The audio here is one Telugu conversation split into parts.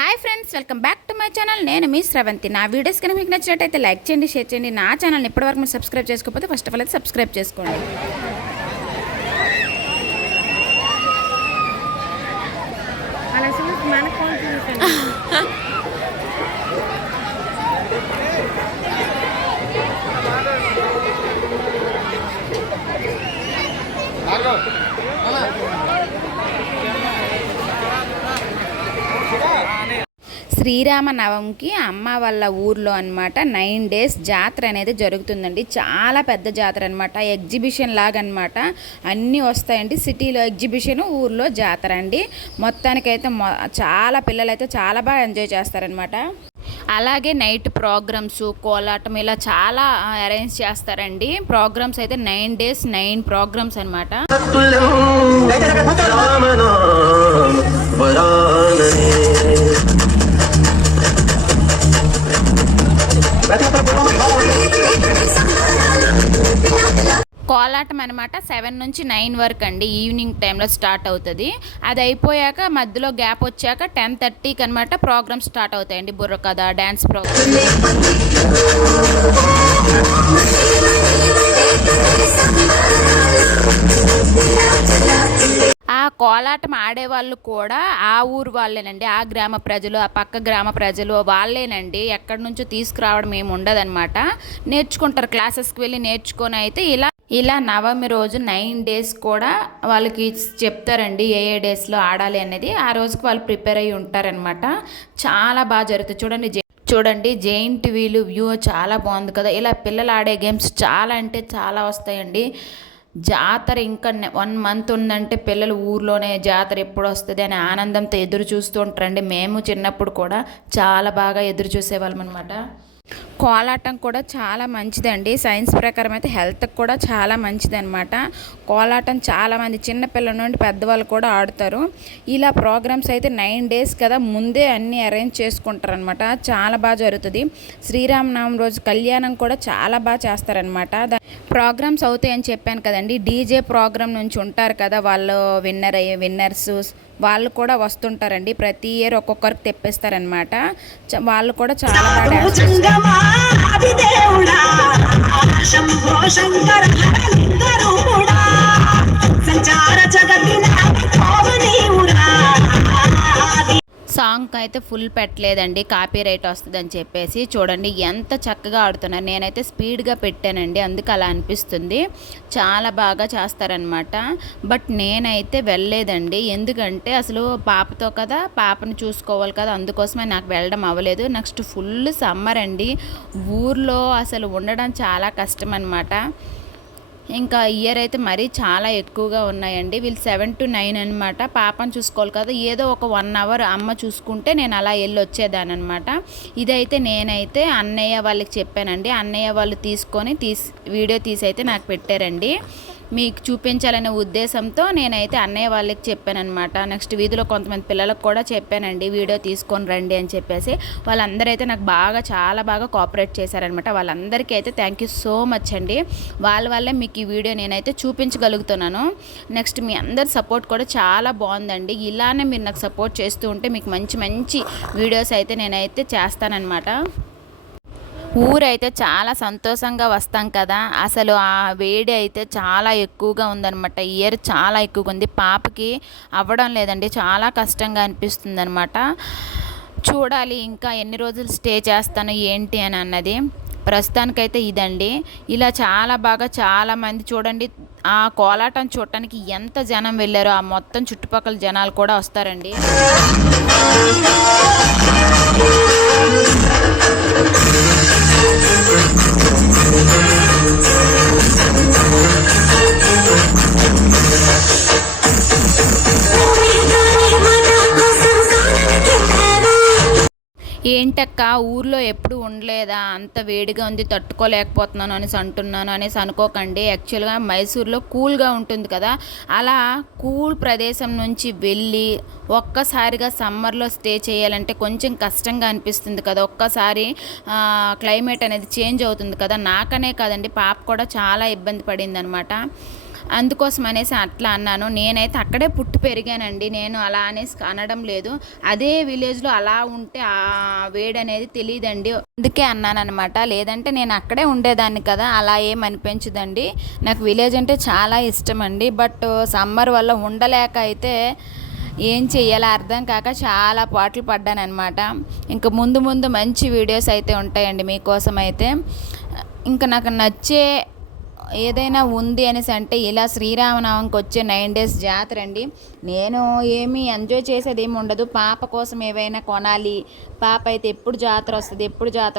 Hi friends, welcome back to my channel. నేను మీ శ్రవంతి. నా వీడియోస్ కనుక మీకు నచ్చినట్టయితే లైక్ చేయండి, షేర్ చేయండి. నా ఛానల్ని ఇప్పటివరకు మీరు సబ్స్క్రైబ్ చేసుకోకపోతే ఫస్ట్ ఆఫ్ ఆల్ అయితే సబ్స్క్రైబ్ చేసుకోండి. అలా చూసి మన శ్రీరామనవమికి అమ్మ వాళ్ళ ఊర్లో అనమాట 9 days జాతర అనేది జరుగుతుందండి. చాలా పెద్ద జాతర అనమాట, ఎగ్జిబిషన్ లాగా అనమాట. అన్నీ వస్తాయండి. సిటీలో ఎగ్జిబిషన్, ఊర్లో జాతర అండి. మొత్తానికైతే చాలా పిల్లలు అయితే చాలా బాగా ఎంజాయ్ చేస్తారనమాట. అలాగే నైట్ ప్రోగ్రామ్స్, కోలాటం ఇలా చాలా అరేంజ్ చేస్తారండి. ప్రోగ్రామ్స్ అయితే 9 days 9 ప్రోగ్రామ్స్ అనమాట. కోలాటం అనమాట 7 నుంచి 9 వరకు అండి, ఈవినింగ్ టైంలో స్టార్ట్ అవుతుంది. అది అయిపోయాక మధ్యలో గ్యాప్ వచ్చాక 10:30కి అనమాట ప్రోగ్రామ్స్ స్టార్ట్ అవుతాయండి. బుర్రకథ, డ్యాన్స్ ప్రోగ్రామ్. ఆ కోలాటం ఆడేవాళ్ళు కూడా ఆ ఊరు వాళ్ళేనండి, ఆ గ్రామ ప్రజలు, ఆ పక్క గ్రామ ప్రజలు వాళ్ళేనండి. ఎక్కడి నుంచో తీసుకురావడం ఏమి ఉండదన్నమాట. నేర్చుకుంటారు, క్లాసెస్కి వెళ్ళి నేర్చుకొని అయితే ఇలా నవమి రోజు 9 days కూడా వాళ్ళకి చెప్తారండి ఏ డేస్లో ఆడాలి అనేది. ఆ రోజుకి వాళ్ళు ప్రిపేర్ అయ్యి ఉంటారనమాట. చాలా బాగా జరుగుతుంది. చూడండి జైంట్ వీలు వ్యూ చాలా బాగుంది కదా. ఇలా పిల్లలు ఆడే గేమ్స్ చాలా అంటే చాలా వస్తాయండి. జాతర ఇంకా 1 month ఉందంటే పిల్లలు ఊర్లోనే జాతర ఎప్పుడు వస్తుంది అని ఆనందంతో ఎదురు చూస్తూ ఉంటారండి. మేము చిన్నప్పుడు కూడా చాలా బాగా ఎదురు చూసేవాళ్ళం అనమాట. కోలాటం కూడా చాలా మంచిదండి. సైన్స్ ప్రకారం అయితే హెల్త్కి కూడా చాలా మంచిది అనమాట. కోలాటం చాలామంది చిన్నపిల్లల నుండి పెద్దవాళ్ళు కూడా ఆడుతారు. ఇలా ప్రోగ్రామ్స్ అయితే 9 days కదా, ముందే అన్నీ అరేంజ్ చేసుకుంటారు అనమాట. చాలా బాగా జరుగుతుంది. శ్రీరామనవమి రోజు కళ్యాణం కూడా చాలా బాగా చేస్తారనమాట. ప్రోగ్రామ్స్ అవుతాయని చెప్పాను కదండి. డీజే ప్రోగ్రామ్ నుంచి ఉంటారు కదా, వాళ్ళు విన్నర్స్ వాళ్ళు కూడా వస్తుంటారండి. ప్రతి ఇయర్ ఒక్కొక్కరికి తెప్పిస్తారనమాట. వాళ్ళు కూడా చాలా బాగా సాంగ్ అయితే ఫుల్ పెట్టలేదండి, కాపీ రైట్ వస్తుందని చెప్పేసి. చూడండి ఎంత చక్కగా ఆడుతున్నారు. నేనైతే స్పీడ్గా పెట్టానండి, అందుకు అలా అనిపిస్తుంది. చాలా బాగా చేస్తారనమాట. బట్ నేనైతే వెళ్ళలేదండి, ఎందుకంటే అసలు పాపతో కదా, పాపను చూసుకోవాలి కదా, అందుకోసమే నాకు వెళ్ళడం అవ్వలేదు. నెక్స్ట్ ఫుల్ సమ్మర్ అండి, ఊర్లో అసలు ఉండడం చాలా కష్టం అనమాట. ఇంకా ఇయర్ అయితే మరీ చాలా ఎక్కువగా ఉన్నాయండి. వీళ్ళు 7 to 9 అనమాట. పాపను చూసుకోవాలి కదా, ఏదో ఒక 1 hour అమ్మ చూసుకుంటే నేను అలా వెళ్ళి వచ్చేదాన్ని అనమాట. ఇదైతే నేనైతే అన్నయ్య వాళ్ళకి చెప్పానండి. అన్నయ్య వాళ్ళు వీడియో తీసి అయితే నాకు పెట్టారండి. మీకు చూపించాలనే ఉద్దేశంతో నేనైతే అన్నయ్య వాళ్ళకి చెప్పానమాట. నెక్స్ట్ వీధిలో కొంతమంది పిల్లలకు కూడా చెప్పానండి, వీడియో తీసుకొని రండి అని చెప్పేసి. వాళ్ళందరూ అయితే నాకు చాలా బాగా కోఆపరేట్ చేశారనమాట. వాళ్ళందరికీ అయితే థ్యాంక్ యూ సో మచ్ అండి. వాళ్ళ వల్లే మీకు ఈ వీడియో నేనైతే చూపించగలుగుతున్నాను. నెక్స్ట్ మీ అందరి సపోర్ట్ కూడా చాలా బాగుందండి. ఇలానే మీరు నాకు సపోర్ట్ చేస్తూ ఉంటే మీకు మంచి మంచి వీడియోస్ అయితే నేనైతే చేస్తానన్నమాట. ఊరైతే చాలా సంతోషంగా వస్తాం కదా. అసలు ఆ వేడి అయితే చాలా ఎక్కువగా ఉందన్నమాట. ఇయర్ చాలా ఎక్కువగా ఉంది. పాపకి అవ్వడం లేదండి, చాలా కష్టంగా అనిపిస్తుంది అనమాట. చూడాలి ఇంకా ఎన్ని రోజులు స్టే చేస్తాను ఏంటి అని అన్నది. ప్రస్తుతానికైతే ఇదండి. ఇలా చాలా బాగా చాలామంది చూడండి, ఆ కోలాటం చూడటానికి ఎంత జనం వెళ్ళారో ఆ మొత్తం చుట్టుపక్కల జనాలు కూడా వస్తారండి. ఏంటక్క ఊర్లో ఎప్పుడు ఉండలేదా, అంత వేడిగా ఉంది తట్టుకోలేకపోతున్నాను అనేసి అనుకోకండి. యాక్చువల్గా మైసూర్లో కూల్గా ఉంటుంది కదా, అలా కూల్ ప్రదేశం నుంచి వెళ్ళి ఒక్కసారిగా సమ్మర్లో స్టే చేయాలంటే కొంచెం కష్టంగా అనిపిస్తుంది కదా. ఒక్కసారి క్లైమేట్ అనేది చేంజ్ అవుతుంది కదా. నాకనే కాదండి, పాప కూడా చాలా ఇబ్బంది పడింది అనమాట. అందుకోసం అనేసి అట్లా అన్నాను. నేనైతే అక్కడే పుట్టి పెరిగానండి, నేను అలా అనేసి అనడం లేదు. అదే విలేజ్లో అలా ఉంటే ఆ వేడి అనేది తెలియదండి, అందుకే అన్నాను అనమాట. లేదంటే నేను అక్కడే ఉండేదాన్ని కదా, అలా ఏం అనిపించదండి. నాకు విలేజ్ అంటే చాలా ఇష్టం అండి. బట్ సమ్మర్ వల్ల ఉండలేక అయితే ఏం చెయ్యాలో అర్థం కాక చాలా పాటలు పడ్డాను అనమాట. ఇంకా ముందు ముందు మంచి వీడియోస్ అయితే ఉంటాయండి మీకోసం అయితే. ఇంకా నాకు నచ్చే ఏదైనా ఉంది అనేసి అంటే ఇలా శ్రీరామనవమికి వచ్చే 9 days జాతర అండి. నేను ఏమీ ఎంజాయ్ చేసేది ఏమి ఉండదు. పాప కోసం ఏవైనా కొనాలి, పాప అయితే ఎప్పుడు జాతర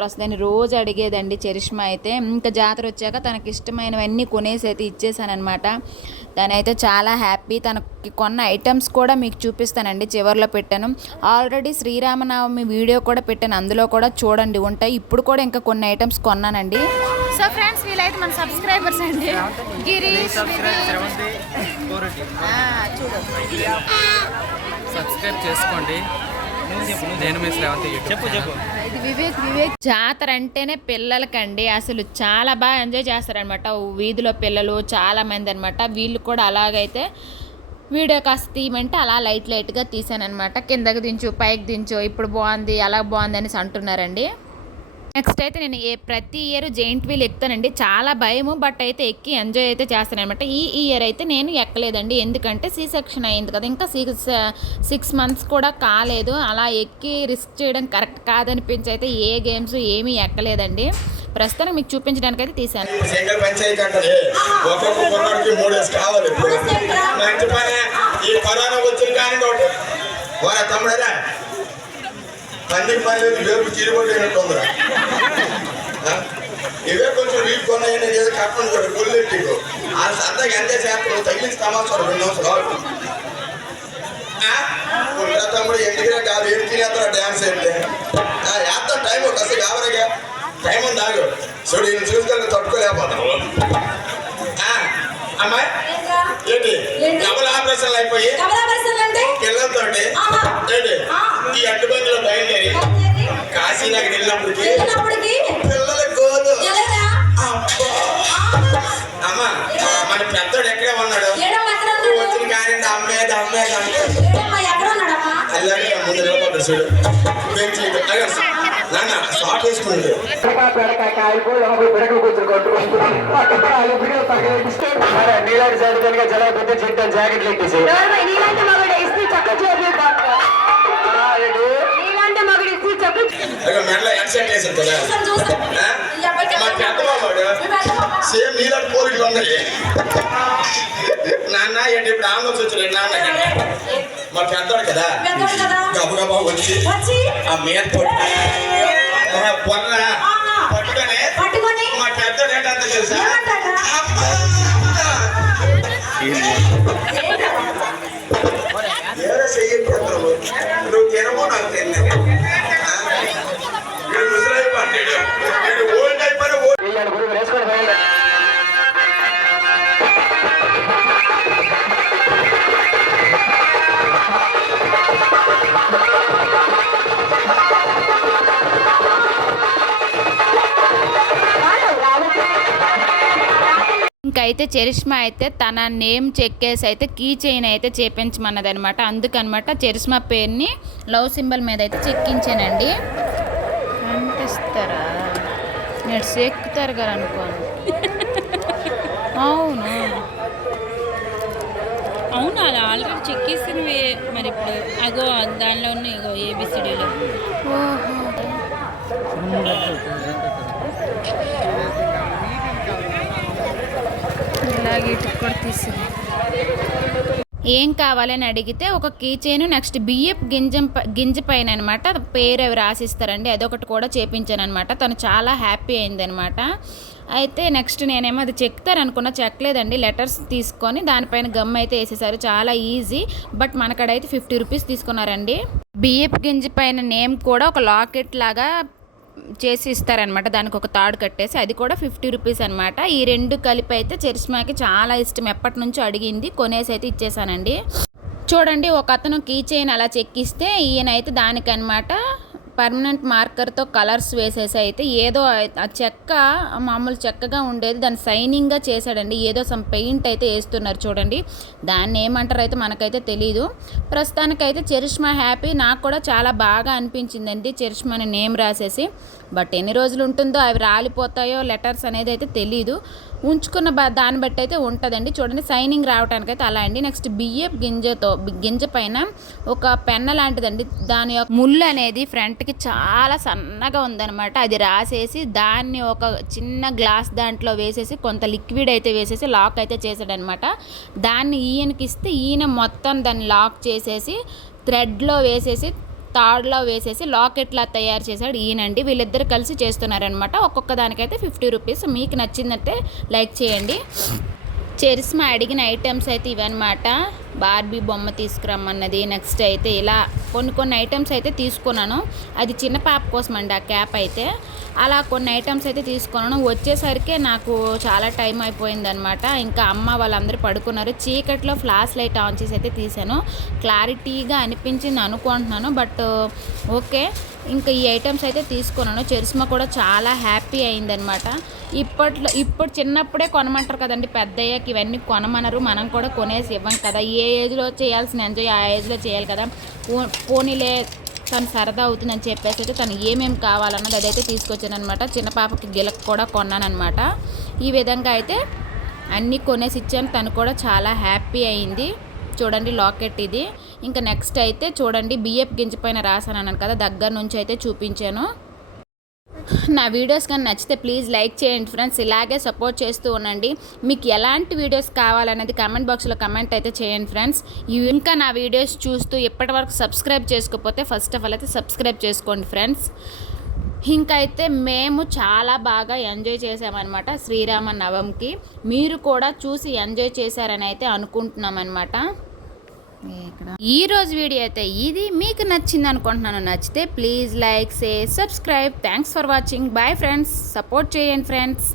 వస్తుంది అని రోజు అడిగేదండి చరిష్మా అయితే. ఇంకా జాతర వచ్చాక తనకి ఇష్టమైనవన్నీ కొనేసి అయితే ఇచ్చేసానమాట. తనైతే చాలా హ్యాపీ. తనకి కొన్న ఐటమ్స్ కూడా మీకు చూపిస్తానండి, చివరిలో పెట్టాను. ఆల్రెడీ శ్రీరామనవమి వీడియో కూడా పెట్టాను, అందులో కూడా చూడండి ఉంటాయి. ఇప్పుడు కూడా ఇంకా కొన్ని ఐటమ్స్ కొన్నానండి. సో ఫ్రెండ్స్, వీళ్ళైతే మన సబ్స్క్రైబర్స్ అండి. గిరీష్, చూడు, సబ్స్క్రైబ్ చేసుకోండి. నేను మీ శ్రావంతి యూట్యూబ్ ఛానల్. ఇది వివేక్. జాతర అంటేనే పిల్లలకండి అసలు చాలా బాగా ఎంజాయ్ చేస్తారనమాట. వీధిలో పిల్లలు చాలా మంది అనమాట. వీళ్ళు కూడా అలాగైతే వీడియో కాస్త తీయమంటే అలా లైట్గా తీసానమాట. కిందకి దించు, పైకి దించు, ఇప్పుడు బాగుంది, అలా బాగుంది అనేసి అంటున్నారండి. నెక్స్ట్ అయితే నేను ప్రతి ఇయర్ జెయింట్ వీల్ ఎక్కుతానండి. చాలా భయము, బట్ అయితే ఎక్కి ఎంజాయ్ అయితే చేస్తాను అనమాట. ఈ ఇయర్ అయితే నేను ఎక్కలేదండి, ఎందుకంటే సి సెక్షన్ అయింది కదా, ఇంకా 6 months కూడా కాలేదు. అలా ఎక్కి రిస్క్ చేయడం కరెక్ట్ కాదనిపించి అయితే ఏ గేమ్స్ ఏమీ ఎక్కలేదండి. ప్రస్తుతం మీకు చూపించడానికి అయితే తీసాను. పందికి పని లేదు, వేపు చీరిపోయినట్టుందిరా. ఇవే కొంచెం వీక్ కొన్నాయని ఏదో కట్టండి కూడా గుల్లెట్టి ఆ సరదాగా ఎంజాయ్ చేస్తాను. తగిలించి తమాసాడు 2 సంవత్సరాలు. తమ్ముడు ఎందుకురా కాదు, ఏం తినేస్తారా డ్యాన్స్ అయితే వేస్తాం. టైం ఒకసారి కావరగా టైం ఉంది ఆగు. చూడు ఈయన చూసుకొని తట్టుకోలేకపోతాం. అమ్మాయి ఏంటి డబుల్ ఆపరేషన్లు అయిపోయి పిల్లలతో ఏంటి ఈ అడ్డుబందులో బయలుదేరి కాశీనగర్ వెళ్ళినప్పటికీ పిల్లలకు కోదు. అమ్మా మన పెద్దోడు ఎక్కడే ఉన్నాడు, వచ్చిన కానీ అమ్మేది అలాగే ముందు నిలబడ్డాడు. చూడు నాన్న షార్ట్ వేసుకున్నాడు. నీలాంటి సైనికులుగా జల పెద్ద చిట్టం జాకెట్లు ఎక్కేసి మెడలో హెడ్సెట్ వేసాను కదా. మా పెద్ద బాబాడు సేమ్ నీలాంటి పోలికలు ఉన్నాయి. నాన్న ఏంటి ఇప్పుడు ఆంధ్ర వచ్చాడు నాన్న. మా పెద్దోడు కదా గబగబా వచ్చి ఆ మీద పొన్న పట్టుకొని మా పెద్దోడు ఏంటంత తెలుసా, ఎవరో చెయ్యి నువ్వు తినమో నాకు తెలియదు. ముసలైపోయాడు, ఓల్డ్ అయిపోయిన వేసుకొని ఇంకైతే చరిష్మా అయితే తన నేమ్ చెక్కేసి అయితే కీ చైన్ అయితే చేపించమన్నది అనమాట. అందుకనమాట చరిష్మా పేరుని లవ్ సింబల్ మీద అయితే చెక్కించానండి. అంటిస్తారా, నేను చెక్కుతారు కదా అనుకోను. అవును, అలా ఆల్రెడీ చెక్కేసినవి. మరి ఇప్పుడు అగో దానిలో ఉన్నాయి, ఇగో ఏబిసిడీలో. ఇలాగే ఇటు కూడా తీసింది. ఏం కావాలని అడిగితే ఒక కీ చైన్, నెక్స్ట్ బియ్యపు గింజ పైన అనమాట పేరు అవి రాసిస్తారండి, అదొకటి కూడా చేపించాను అనమాట. తను చాలా హ్యాపీ అయిందనమాట. అయితే నెక్స్ట్ నేనేమో అది చెక్తారనుకున్నా, చెక్కలేదండి. లెటర్స్ తీసుకొని దానిపైన గమ్ అయితే వేసేసారు. చాలా ఈజీ, బట్ మనకడైతే 50 rupees తీసుకున్నారండి. బియ్యపు గింజ పైన నేమ్ కూడా ఒక లాకెట్ లాగా చేసి ఇస్తారనమాట, దానికి ఒక తాడు కట్టేసి, అది కూడా 50 rupees అనమాట. ఈ 2 కలిపి అయితే చరిష్మాకి చాలా ఇష్టం, ఎప్పటి నుంచో అడిగింది, కొనేసి అయితే ఇచ్చేసానండి. చూడండి, ఒక అతను కీ చైన్ అలా చెక్కిస్తే ఈయన అయితే దానికనమాట పర్మనెంట్ మార్కర్తో కలర్స్ వేసేసి అయితే ఏదో ఆ చెక్క మామూలు చెక్కగా ఉండేది దాన్ని షైనింగ్గా చేశాడండి. ఏదో సమ్ పెయింట్ అయితే వేస్తున్నారు చూడండి, దాన్ని ఏమంటారు అయితే మనకైతే తెలీదు. ప్రస్తుతానికైతే చరిష్మా హ్యాపీ నాకు కూడా చాలా బాగా అనిపించిందండి చరిష్మా అని నేమ్ రాసేసి. బట్ ఎన్ని రోజులు ఉంటుందో అవి రాలిపోతాయో లెటర్స్ అనేది అయితే తెలీదు, ఉంచుకున్న దాన్ని బట్టి అయితే ఉంటుందండి. చూడండి షైనింగ్ రావడానికైతే అలా అండి. నెక్స్ట్ బియ్యపు గింజ పైన ఒక పెన్న లాంటిదండి, దాని యొక్క ముళ్ళు అనేది ఫ్రంట్కి చాలా సన్నగా ఉందన్నమాట. అది రాసేసి దాన్ని ఒక చిన్న గ్లాస్ దాంట్లో వేసేసి కొంత లిక్విడ్ అయితే వేసేసి లాక్ అయితే చేసాడనమాట. దాన్ని ఈయనకి ఇస్తే ఈయన మొత్తం దాన్ని లాక్ చేసేసి థ్రెడ్లో వేసేసి తాడులో వేసేసి లాకెట్లా తయారు చేశాడు ఈయనండి. వీళ్ళిద్దరు కలిసి చేస్తున్నారనమాట. ఒక్కొక్క దానికైతే 50 రూపీస్. మీకు నచ్చిందంటే లైక్ చేయండి. చరిష్మా అడిగిన ఐటమ్స్ అయితే ఇవన్నమాట. బార్బీ బొమ్మ తీసుకురమ్మన్నది. నెక్స్ట్ అయితే ఇలా కొన్ని ఐటమ్స్ అయితే తీసుకున్నాను. అది చిన్న పాప కోసం అండి ఆ క్యాప్ అయితే. అలా కొన్ని ఐటమ్స్ అయితే తీసుకున్నాను. వచ్చేసరికి నాకు చాలా టైం అయిపోయిందనమాట. ఇంకా అమ్మ వాళ్ళందరూ పడుకున్నారు. చీకట్లో ఫ్లాష్ లైట్ ఆన్ చేసి అయితే తీసాను. క్లారిటీగా అనిపించింది అనుకుంటున్నాను. బట్ ఇంకా ఈ ఐటమ్స్ అయితే తీసుకున్నాను. చరిష్మా కూడా చాలా హ్యాపీ అయిందనమాట. ఇప్పుడు చిన్నప్పుడే కొనమంటారు కదండి, పెద్దయ్యాక ఇవన్నీ కొనమనరు. మనం కూడా కొనేసి ఇవ్వం కదా. ఏ ఏజ్లో చేయాల్సిన ఎంజాయ్ ఆ ఏజ్లో చేయాలి కదా. పోనీలే తను సరదా అవుతుందని చెప్పేసి అయితే తను ఏమేమి కావాలన్నది అదైతే తీసుకొచ్చాను అనమాట. చిన్న పాపకి గిలక్ కూడా కొన్నానమాట. ఈ విధంగా అయితే అన్నీ కొనేసి ఇచ్చాను. తను కూడా చాలా హ్యాపీ అయింది. చూడండి లాకెట్ ఇది. ఇంకా నెక్స్ట్ అయితే చూడండి బియ్యపు గింజ పైన రాసాను అన్నాను కదా, దగ్గర నుంచి అయితే చూపించాను. నా వీడియోస్ కానీ నచ్చితే ప్లీజ్ లైక్ చేయండి ఫ్రెండ్స్. ఇలాగే సపోర్ట్ చేస్తూ ఉండండి. మీకు ఎలాంటి వీడియోస్ కావాలనేది కామెంట్ బాక్స్లో కమెంట్ అయితే చేయండి ఫ్రెండ్స్. ఇంకా నా వీడియోస్ చూస్తూ ఇప్పటివరకు సబ్స్క్రైబ్ చేసుకోకపోతే ఫస్ట్ ఆఫ్ ఆల్ అయితే సబ్స్క్రైబ్ చేసుకోండి ఫ్రెండ్స్. ఇంకా అయితే మేము చాలా బాగా ఎంజాయ్ చేసామన్నమాట శ్రీరామ నవమికి. మీరు కూడా చూసి ఎంజాయ్ చేశారని అయితే అనుకుంటున్నామన్నమాట. ఈ రోజు వీడియో అయితే ఇది. మీకు నచ్చింది అనుకుంటున్నాను. నచ్చితే please like, share, subscribe. Thanks for watching. Bye friends. Support చేయండి ఫ్రెండ్స్.